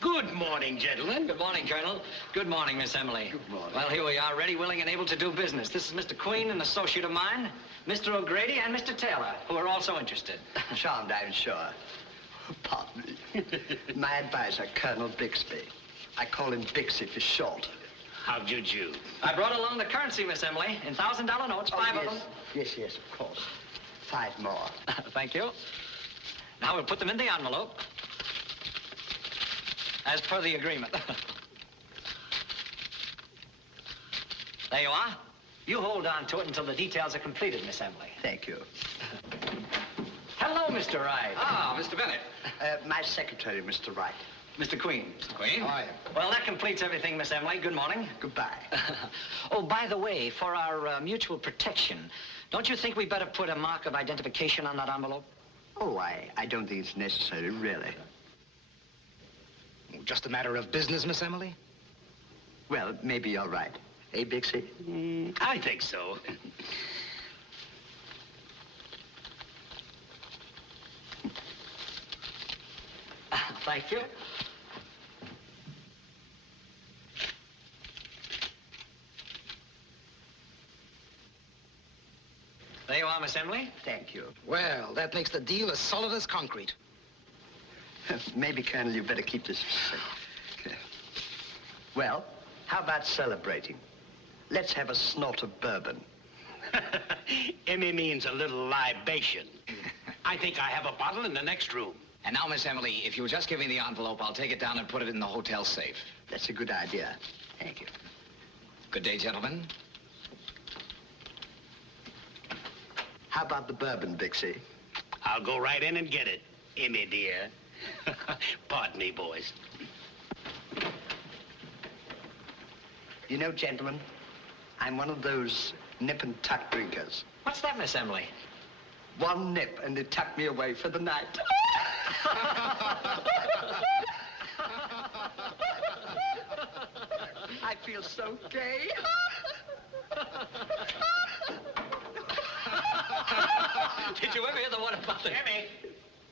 Good morning, gentlemen. Good morning, Colonel. Good morning, Miss Emily. Good morning. Well, here we are, ready, willing, and able to do business. This is Mr. Queen, an associate of mine, Mr. O'Grady, and Mr. Taylor, who are also interested. Charmed, I'm sure. Pardon me. My advisor, Colonel Bixby. I call him Bixie for short. How'd you do? I brought along the currency, Miss Emily, in $1,000 notes, 5 of them. Yes, yes, of course. 5 more. Thank you. Now we'll put them in the envelope. As per the agreement. There you are. You hold on to it until the details are completed, Miss Emily. Thank you. Hello, Mr. Wright. Ah, Mr. Bennett. My secretary, Mr. Wright. Mr. Queen. Mr. Queen. How are you? Well, that completes everything, Miss Emily. Good morning. Goodbye. Oh, by the way, for our mutual protection, don't you think we better put a mark of identification on that envelope? Oh, I don't think it's necessary, really. Just a matter of business, Miss Emily? Well, maybe you're right. Eh, Bixie? I think so. Thank you. There you are, Miss Emily. Thank you. Well, that makes the deal as solid as concrete. Maybe, Colonel, you better keep this. Well, how about celebrating? Let's have a snort of bourbon. Emmy means a little libation. I think I have a bottle in the next room. And now, Miss Emily, if you'll just give me the envelope, I'll take it down and put it in the hotel safe. That's a good idea. Thank you. Good day, gentlemen. How about the bourbon, Bixie? I'll go right in and get it, Emmy dear. Pardon me, boys. You know, gentlemen, I'm one of those nip and tuck drinkers. What's that, Miss Emily? One nip and they tuck me away for the night. I feel so gay. Did you ever hear the one about the... Emmy,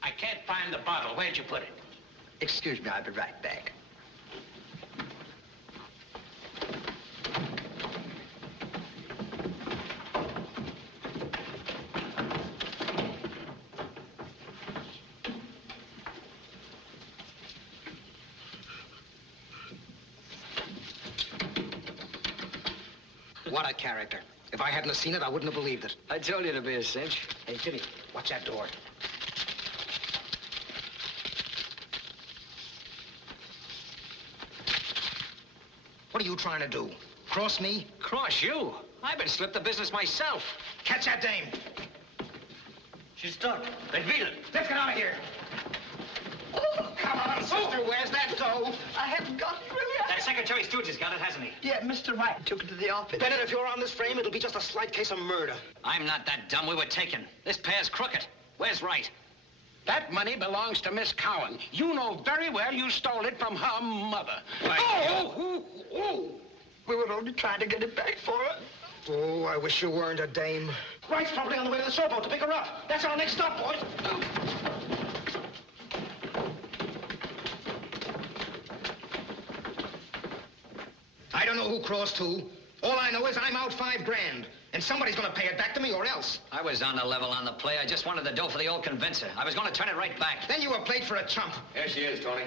I can't find the bottle. Where'd you put it? Excuse me, I'll be right back. What a character. If I hadn't have seen it, I wouldn't have believed it. I told you to be a cinch. Hey, Jimmy, watch that door. What are you trying to do? Cross me? Cross you? I've been slipped the business myself. Catch that dame. She's stuck. Then beat it. Let's get out of here. Come on, sister. Where's that dough? I haven't got it, really. That secretary stooge's got it, hasn't he? Yeah, Mr. Wright took it to the office. Bennett, if you're on this frame, it'll be just a slight case of murder. I'm not that dumb. We were taken. This pair's crooked. Where's Wright? That money belongs to Miss Cowan. You know very well you stole it from her mother. We were only trying to get it back for her. Oh, I wish you weren't a dame. Wright's probably on the way to the showboat to pick her up. That's our next stop, boys. I don't know who crossed who. All I know is I'm out $5 grand. And somebody's gonna pay it back to me or else. I was on the level on the play. I just wanted the dough for the old convincer. I was going to turn it right back. Then you were played for a chump. There she is, Tony.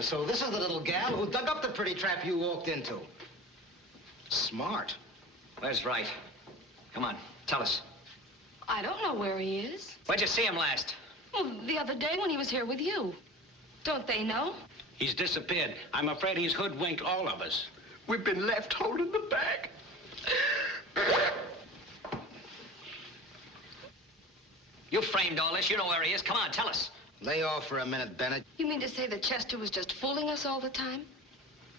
So this is the little gal who dug up the pretty trap you walked into. Smart. Where's Wright? Come on, tell us. I don't know where he is. Where'd you see him last? Well, the other day when he was here with you. Don't they know? He's disappeared. I'm afraid he's hoodwinked all of us. We've been left holding the bag. You framed all this. You know where he is. Come on, tell us. Lay off for a minute, Bennett. You mean to say that Chester was just fooling us all the time?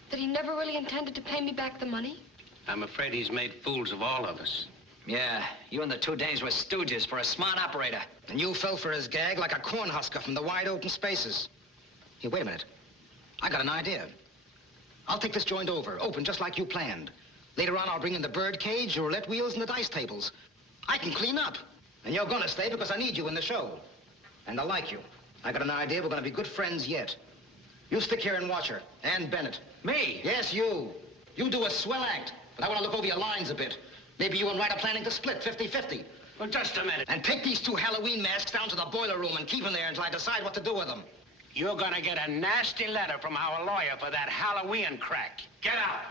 That he never really intended to pay me back the money? I'm afraid he's made fools of all of us. Yeah, you and the two dames were stooges for a smart operator. And you fell for his gag like a cornhusker from the wide open spaces. Here, wait a minute. I got an idea. I'll take this joint over, open just like you planned. Later on, I'll bring in the bird cage, the roulette wheels, and the dice tables. I can clean up. And you're gonna stay because I need you in the show. And I like you. I got an idea. We're gonna be good friends yet. You stick here and watch her. And Bennett. Me? Yes, you. You do a swell act. But I want to look over your lines a bit. Maybe you and Wright are planning to split 50-50. Well, just a minute. And take these two Halloween masks down to the boiler room and keep them there until I decide what to do with them. You're gonna get a nasty letter from our lawyer for that Halloween crack. Get out.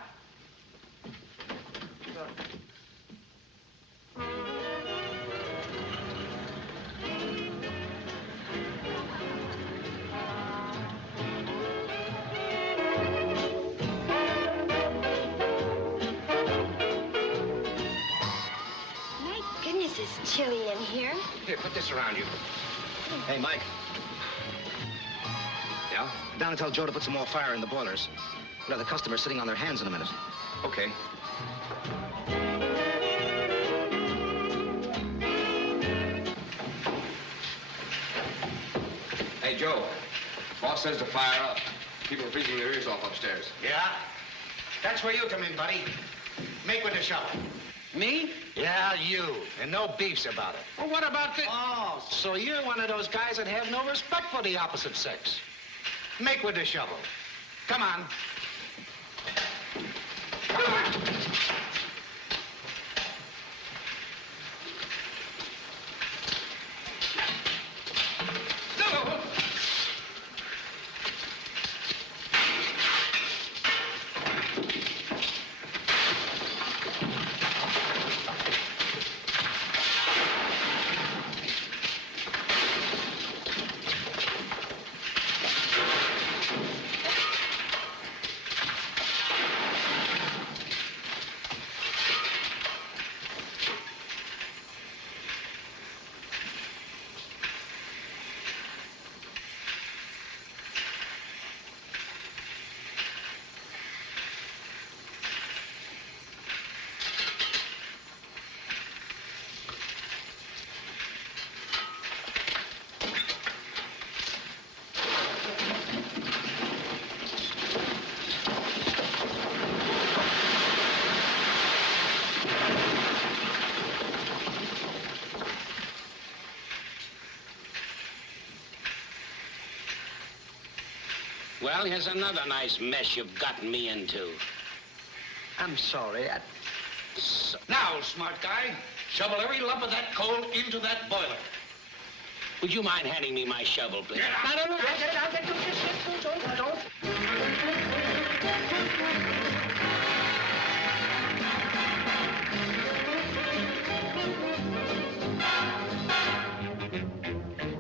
It's chilly in here. Here, put this around you. Hey, Mike. Yeah? Down and tell Joe to put some more fire in the boilers. We'll have the customers sitting on their hands in a minute. Okay. Hey, Joe. Boss says to fire up. People are freezing their ears off upstairs. Yeah? That's where you come in, buddy. Make with the shovel. Me? Yeah, you. And no beefs about it. Well, what about the... Oh, so you're one of those guys that have no respect for the opposite sex. Make with the shovel. Come on. Come on. Well, here's another nice mess you've gotten me into. I'm sorry. Now, smart guy, shovel every lump of that coal into that boiler. Would you mind handing me my shovel, please? No, I'll get it. I'll get it. Don't.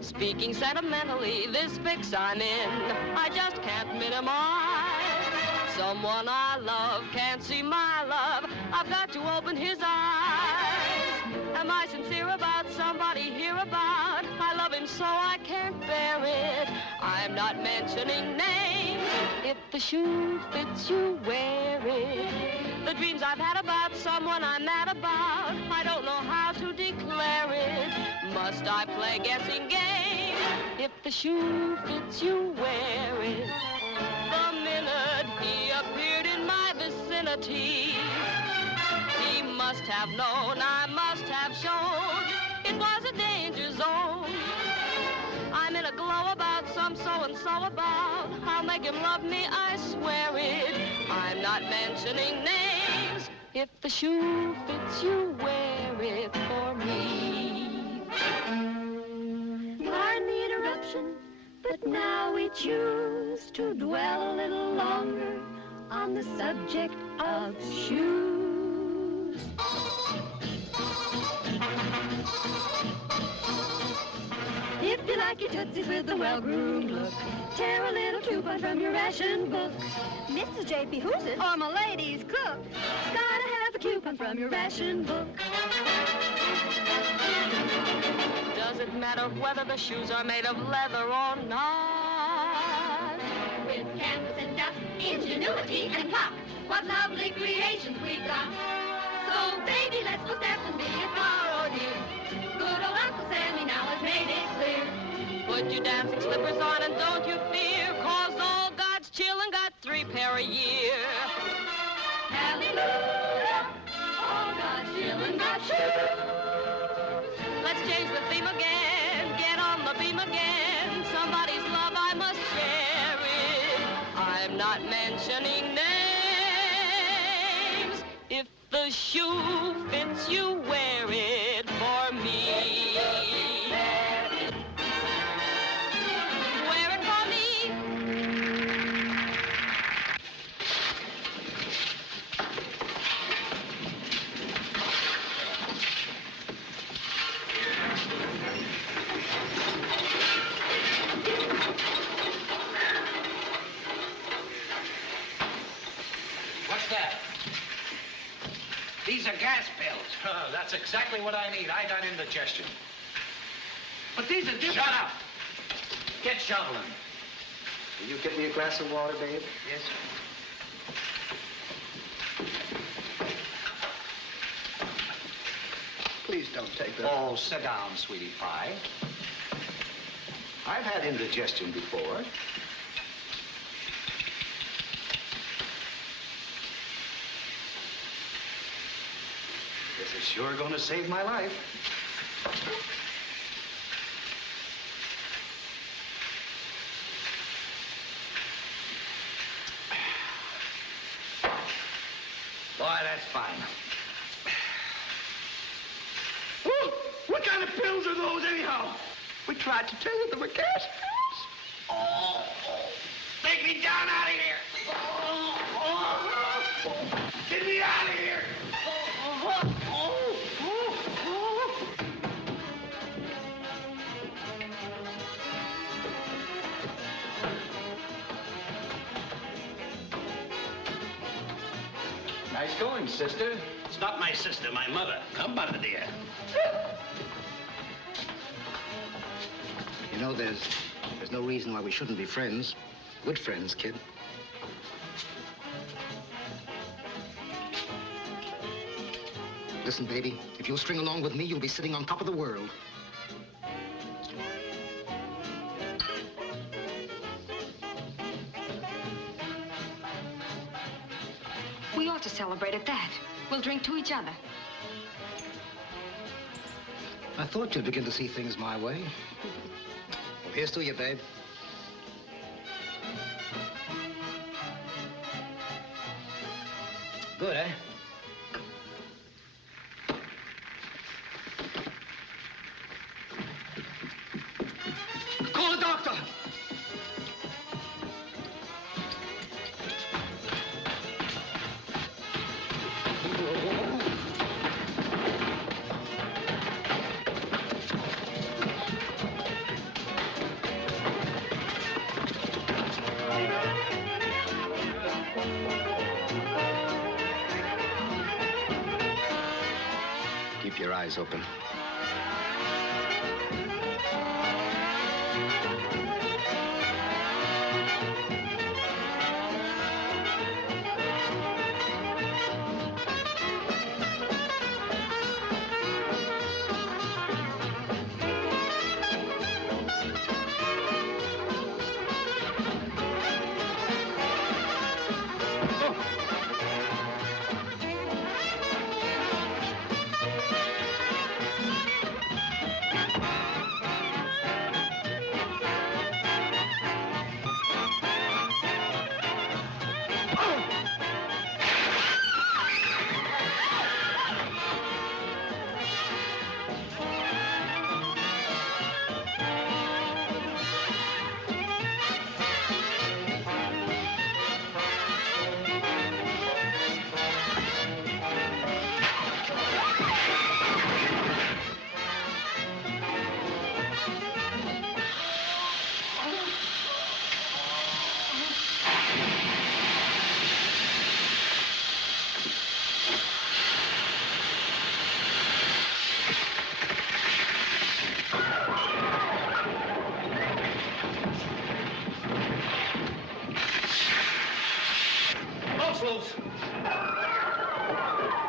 Speaking sentimentally, this fix I'm in, I just can't minimize. So Someone I love can't see my love. I've got to open his eyes. Am I sincere about somebody hereabout? I love him so I can't bear it. I'm not mentioning names. If the shoe fits you, wear it. The dreams I've had about someone I'm mad about, I don't know how to declare it. Must I play guessing game? If the shoe fits you, wear it. The minute he appeared in my vicinity, he must have known, I must have shown, it was a danger zone. I'm in a glow about some so-and-so about. I'll make him love me, I swear it. I'm not mentioning names. If the shoe fits you, wear it for me. Pardon the interruption, but now we choose to dwell a little longer on the subject of shoes. If you like your tootsies with a well-groomed look, tear a little coupon from your ration book. Mrs. J.P. Who's it? Or my lady's cook. Gotta have a coupon from your ration book. Does it matter whether the shoes are made of leather or not? With canvas and dust, ingenuity and pluck, what lovely creations we've got. So, baby, let's go step and be a car, oh dear. Good old Uncle Sammy now has made it clear. Put your dancing slippers on and don't you fear, 'cause old God's chillin' got 3 pair a year. Hallelujah, all God's children got shoes. Let's change the theme again, get on the beam again. Somebody's love, I must share it. I'm not mentioning names. If the shoe fits you, wear it for me. Wear it for me. What's that? These are gas pills. Oh, that's exactly what I need. I got indigestion. But these are different. Shut up! Get shoveling. Will you get me a glass of water, babe? Yes, sir. Please don't take that. Oh, sit down, sweetie pie. I've had indigestion before. This is sure going to save my life. Boy, that's fine. Ooh, what kind of pills are those, anyhow? We tried to tell you they were gas pills. Oh, take me down out of here. Get me out of here. Nice going, sister. It's not my sister, my mother. Come, mother dear. You know, there's no reason why we shouldn't be friends. Good friends, kid. Listen, baby, if you'll string along with me, you'll be sitting on top of the world. We ought to celebrate at that. We'll drink to each other. I thought you'd begin to see things my way. Well, here's to you, babe. Good, eh? Call the doctor. eyes open.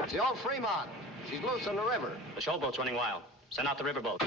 It's the old Fremont. She's loose on the river. The showboat's running wild. Send out the riverboat.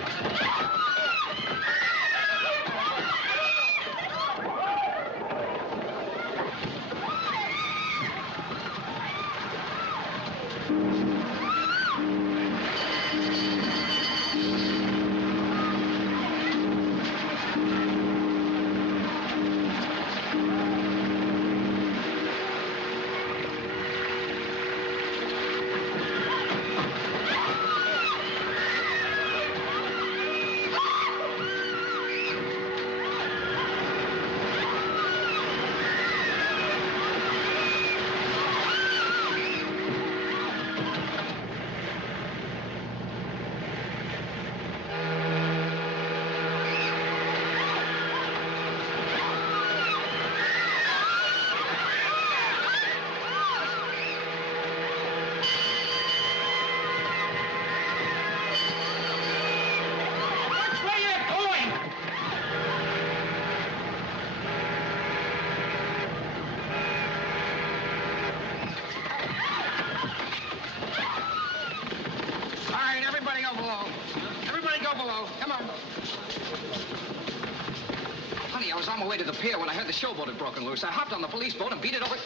Honey, I was on my way to the pier when I heard the showboat had broken loose. I hopped on the police boat and beat it over.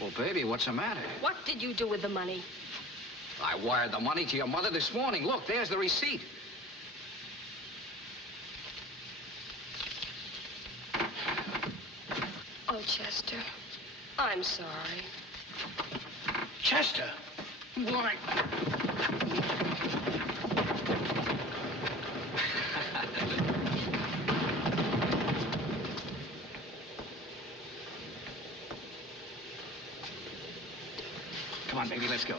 Well, baby, what's the matter? What did you do with the money? I wired the money to your mother this morning. Look, there's the receipt. Oh, Chester, I'm sorry. Chester? Why? Come on, baby, let's go.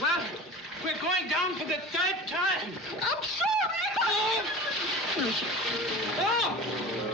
Well, we're going down for the third time. I'm sorry. Oh!